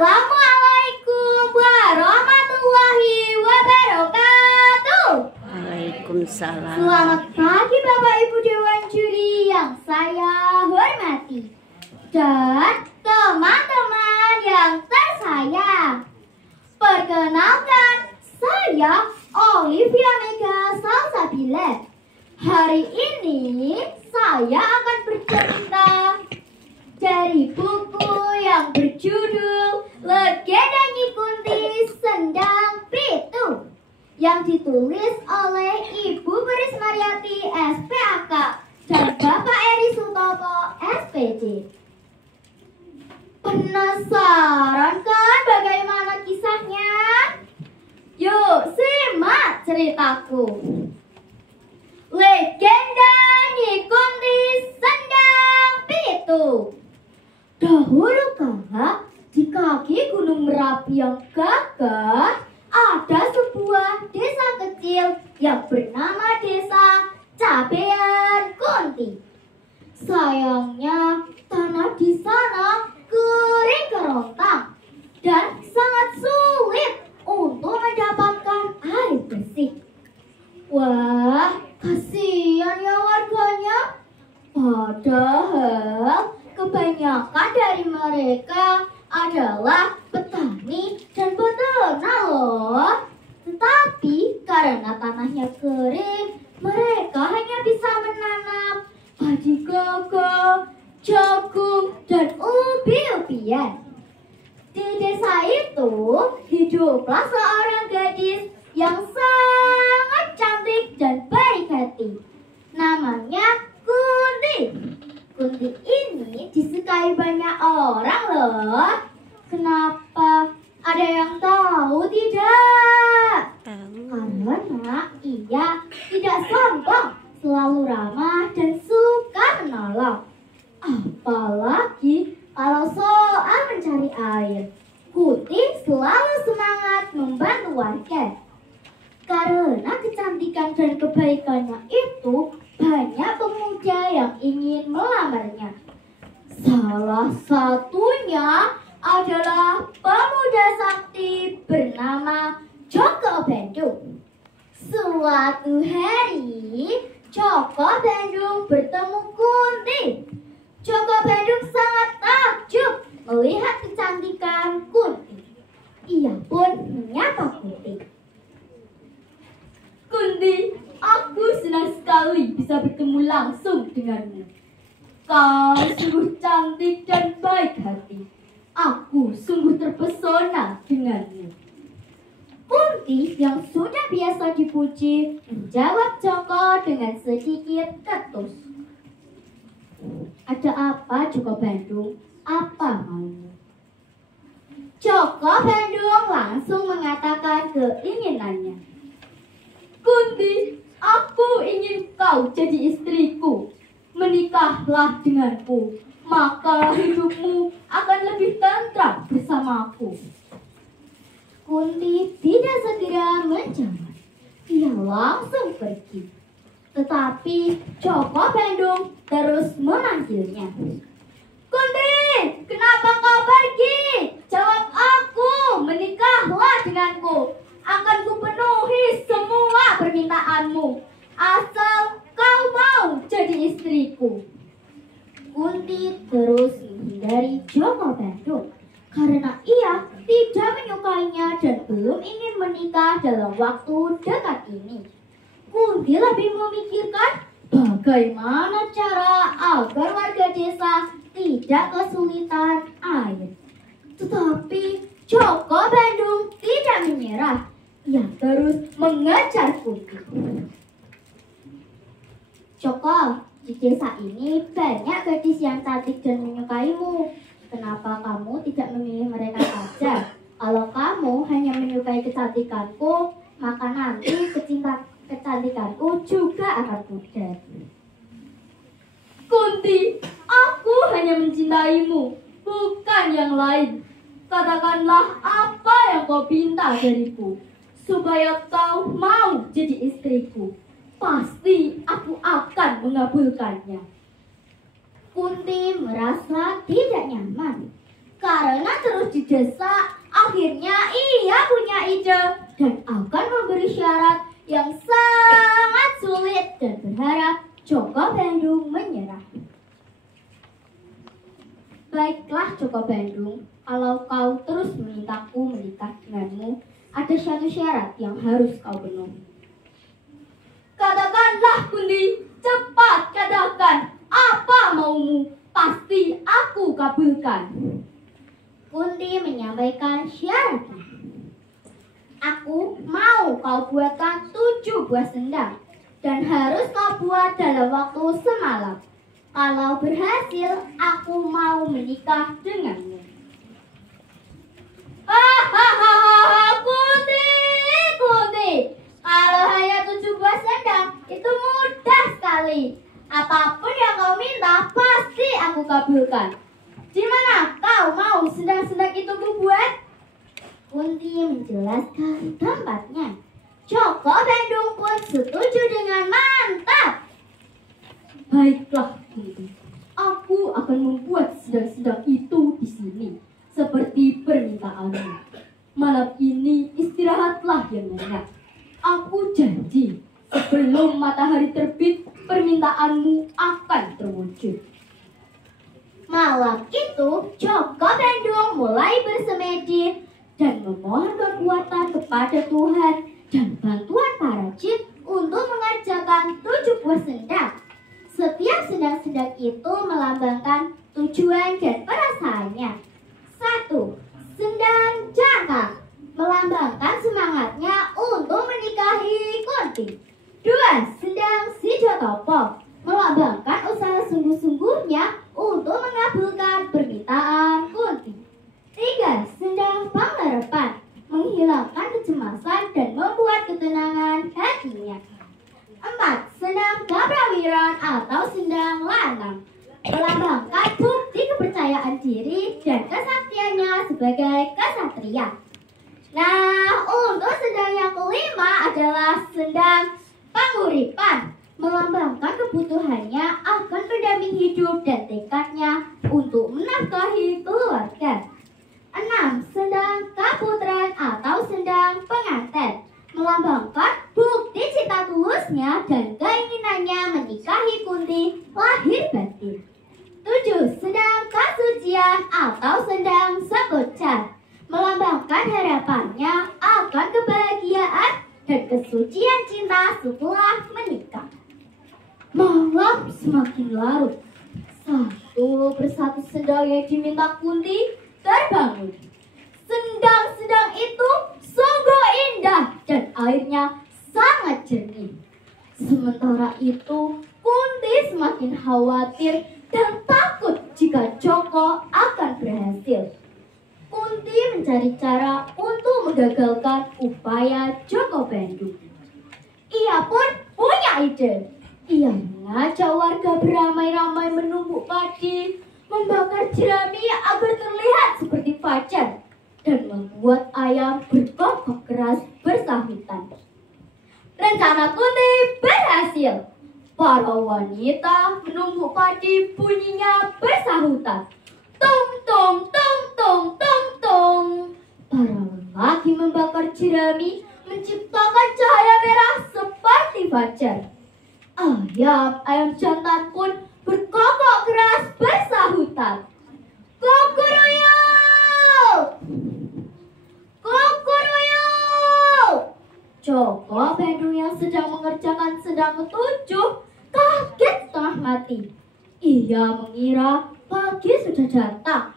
Assalamualaikum warahmatullahi wabarakatuh. Waalaikumsalam. Selamat pagi Bapak Ibu Dewan Juri yang saya hormati dan teman-teman yang tersayang. Perkenalkan, saya Olivia Mega Salsabila. Hari ini saya akan bercerita dari buku yang berjudul Legenda Nyi Kunti Sendang Pitu yang ditulis oleh Ibu Beris Mariati SPAK dan Bapak Eri Sutopo SPD. Penasaran kan bagaimana kisahnya? Yuk simak ceritaku. Legenda Nyi Kunti Sendang Pitu. Dahulu kala di kaki Gunung Merapi yang gagah ada sebuah desa kecil yang bernama Desa Cabean Kunti. Sayangnya tanah di sana kering kerontang dan sangat sulit untuk mendapatkan air bersih. Wah, kasihan ya warganya. Padahal kebanyakan dari mereka adalah petani dan peternak loh. Tetapi karena tanahnya kering, mereka hanya bisa menanam padi gogong, jagung, dan ubi-ubian. Di desa itu hiduplah seorang gadis yang sangat cantik dan baik hati. Namanya Kunti. Kunti ini disukai banyak orang loh. Kenapa? Ada yang tahu tidak? Karena ia tidak sombong, selalu ramah dan suka menolong. Apalagi kalau soal mencari air, Kunti selalu semangat membantu warga. Karena kecantikan dan kebaikannya itu, banyak pemuda yang ingin melamarnya. Salah satunya adalah pemuda sakti bernama Joko Bandung. Suatu hari, Joko Bandung bertemu Kunti. Joko Bandung sangat takjub melihat kecantikan Kunti. Ia pun menyapa Kunti. Kunti, aku senang sekali bisa bertemu langsung denganmu. Kau sungguh cantik dan baik hati. Aku sungguh terpesona denganmu. Kunti yang sudah biasa dipuji menjawab Joko dengan sedikit ketus. Ada apa Joko Bandung? Apa maumu? Joko Bandung langsung mengatakan keinginannya. Kunti, aku ingin kau jadi istriku. Menikahlah denganku, maka hidupmu akan lebih tentram bersamaku. Kunti tidak segera menjawab. Ia langsung pergi. Tetapi Joko Bandung terus memanggilnya. Kunti, kenapa kau pergi? Jawab aku, menikahlah denganku. Akan kupenuhi semua permintaanmu, asal kau mau jadi istriku. Kunti terus menghindari Joko Bandung karena ia tidak menyukainya dan belum ingin menikah dalam waktu dekat ini. Kunti lebih memikirkan bagaimana cara agar warga desa tidak kesulitan air. Tetapi Joko Bandung tidak menyerah. Ia terus mengejar Kunti. Joko, di desa ini banyak gadis yang cantik dan menyukaimu. Kenapa kamu tidak memilih mereka saja? Kalau kamu hanya menyukai kecantikanku, maka nanti kecantikanku juga akan pudar. Kunti, aku hanya mencintaimu, bukan yang lain. Katakanlah apa yang kau pinta dariku, supaya kau mau jadi istriku. Pasti aku akan mengabulkannya. Kunti merasa tidak nyaman. Karena terus didesak, akhirnya ia punya ide dan akan memberi syarat yang sangat sulit dan berharap Joko Bandung menyerah. Baiklah Joko Bandung, kalau kau terus memintaku menikah denganmu, ada satu syarat yang harus kau penuhi. Katakanlah Kunti, cepat katakan, apa maumu? Pasti aku kabulkan. Kunti menyampaikan syaratnya. Aku mau kau buatkan 7 buah sendang dan harus kau buat dalam waktu semalam. Kalau berhasil, aku mau menikah denganmu. Hahaha, Kunti. Kalau hanya 7 buah sendang, itu mudah sekali. Apapun yang kau minta, pasti aku kabulkan. Di mana kau mau sendang-sendang itu kubuat? Kunti menjelaskan tempatnya. Joko Bandung pun setuju dengan mantap. Baiklah, Kunti. Aku akan membuat sendang-sendang itu di sini, seperti permintaanmu. Malam ini istirahatlah yang nyenyak. Aku janji, sebelum matahari terbit, permintaanmu akan terwujud. Malam itu, Joko Bandung mulai bersemedi dan memohon kekuatan kepada Tuhan dan bantuan para jin untuk mengerjakan 7 buah sendang. Setiap sendang-sendang itu melambangkan tujuan dan perasaannya. 1. Sendang jangka, melambangkan semangatnya untuk menikahi Kunti. 2. Sendang Sijotopo, melambangkan usaha sungguh-sungguhnya untuk mengabulkan permintaan Kunti. 3. Sendang Pengharapan, menghilangkan kecemasan dan membuat ketenangan hatinya. 4. Sendang Kaprawiran atau sendang lanang, melambangkan bukti kepercayaan diri dan kesaktiannya sebagai kesatria. Nah, untuk sendang yang kelima adalah sendang Panguripan, melambangkan kebutuhannya akan pendamping hidup dan tekadnya untuk menafkahi keluarga. 6. Sendang Kaputren atau sendang pengantin, melambangkan bukti cinta tulusnya dan keinginannya menikahi Kunti lahir batin. 7. Sendang Kasucian atau sendang Sekocan, melambangkan harapannya akan kebahagiaan dan kesucian cinta setelah menikah. Malam semakin larut. Satu persatu sendang yang diminta Kunti terbangun. Sendang-sendang itu sungguh indah dan airnya sangat jernih. Sementara itu, Kunti semakin khawatir dan takut jika Joko akan berhasil. Kunti mencari cara untuk menggagalkan upaya Joko Bandung. Ia pun punya ide. Ia mengajak warga beramai-ramai menumbuk padi, membakar jerami agar terlihat seperti fajar, dan membuat ayam berkokok keras bersahutan. Rencana Kunti berhasil. Para wanita menumbuk padi bunyinya bersahutan. Tung tung tung tung tung tung. Para lelaki membakar jerami menciptakan cahaya merah seperti fajar. Ayam jantan pun berkokok keras bersahutan. Kukuruyuk! Kukuruyuk! Joko Bandung yang sedang mengerjakan sendang ke-7 kaget setengah mati. Ia mengira pagi sudah datang.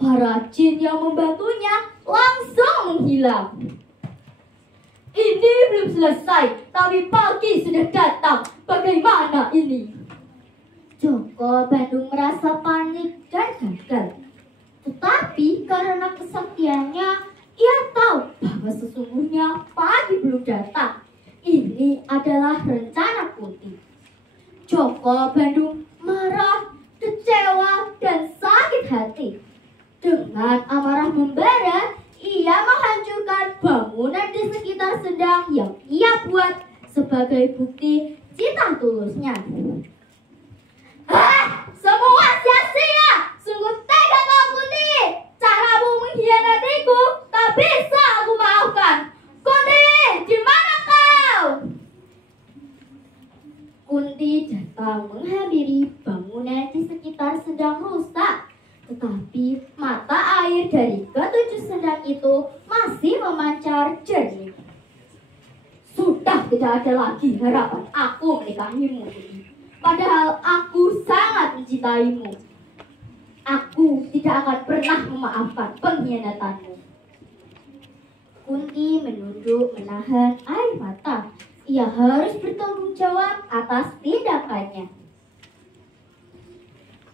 Para jin yang membantunya langsung menghilang. Ini belum selesai, tapi pagi sudah datang. Bagaimana ini? Joko Bandung merasa panik dan gagal. Tetapi karena kesaktiannya, ia tahu bahwa sesungguhnya pagi belum datang. Ini adalah rencana Kunti. Joko Bandung marah, kecewa, dan sakit hati. Dengan amarah membara, ia menghancurkan bangunan di sekitar sendang yang ia buat sebagai bukti cinta tulusnya. Semua sia-sia! Sungguh tega kau Kunti! Tetapi mata air dari ketujuh sendang itu masih memancar jernih. Sudah tidak ada lagi harapan aku menikahimu, Kunti. Padahal aku sangat mencintaimu. Aku tidak akan pernah memaafkan pengkhianatanmu. Kunti menunduk menahan air mata. Ia harus bertanggung jawab atas tindakannya.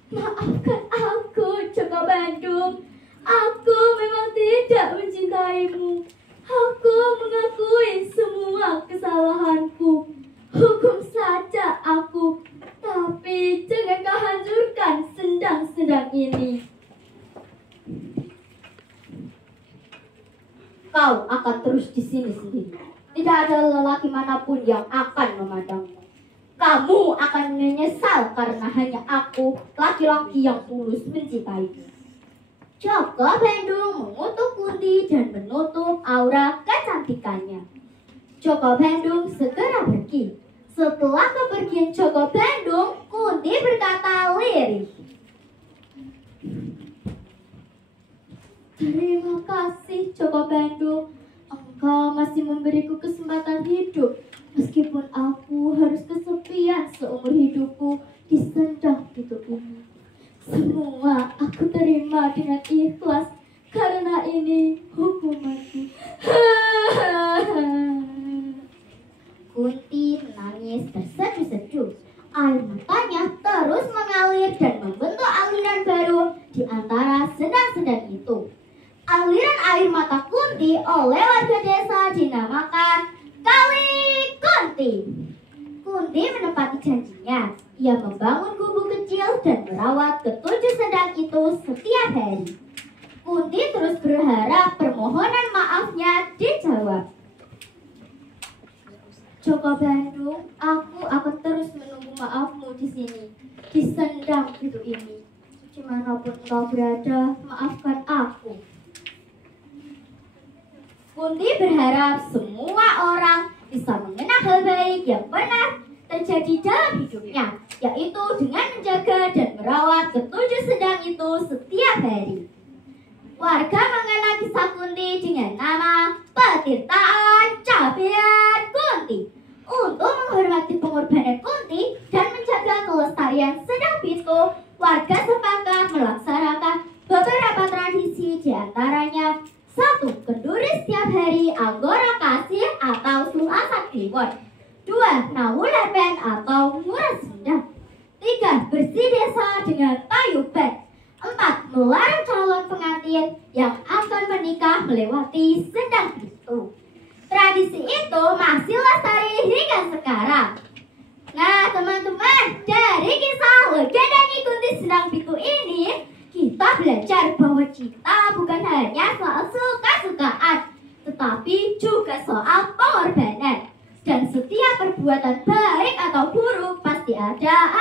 Maafkan aku, Jaka Bandung. Aku memang tidak mencintaimu. Aku mengakui semua kesalahanku. Hukum saja aku. Tapi jangan kau hancurkan sendang-sendang ini. Kau akan terus di sini sendiri. Tidak ada lelaki manapun yang akan memandangmu. Kamu akan menyesal karena hanya aku, laki-laki yang tulus mencintaimu. Jaka Bandung mengutuk Kunti dan menutup aura kecantikannya. Jaka Bandung segera pergi. Setelah kepergian Jaka Bandung, Kunti berkata lirih. Terima kasih Jaka Bandung. Engkau masih memberiku kesempatan hidup. Meskipun aku harus kesepian seumur hidupku di sendang pitu ini. Semua aku terima dengan ikhlas karena ini hukumanku. Kunti menangis terseduh-seduh. Air matanya terus mengalir dan membentuk aliran baru di antara sendang-sendang itu. Aliran air mata Kunti oleh warga desa dinamakan Kali Kunti. Kunti menepati janjinya. Ia membangun gubuk kecil dan merawat ketujuh sendang itu setiap hari. Kunti terus berharap permohonan maafnya dijawab. Jaka Bandung, aku akan terus menunggu maafmu di sini, di sendang itu ini. Dimanapun kau berada, maafkan aku. Kunti berharap semua orang bisa mengenang hal baik yang pernah terjadi dalam hidupnya, yaitu dengan menjaga dan merawat ketujuh sendang itu setiap hari. Warga mengenal kisah Kunti dengan nama Petirtaan Cabean Kunti. Untuk menghormati pengorbanan Kunti dan menjaga kelestarian sendang pitu, warga sepakat melaksanakan beberapa tradisi, diantaranya 1. Kenduri setiap hari Anggora Kasih atau Selasa Kliwon. 2. Nawu lepen atau murah sendang. 3. Bersih desa dengan tayuban. 4. Melarang calon pengantin yang akan menikah melewati sendang pitu. Tradisi itu masih lestari hingga sekarang. Nah teman-teman, dari kisah legenda Kunti Sendang Pitu ini, kita belajar bahwa cinta bukan hanya soal suka-sukaan, tetapi juga soal pengorbanan. Dan setiap perbuatan baik atau buruk pasti ada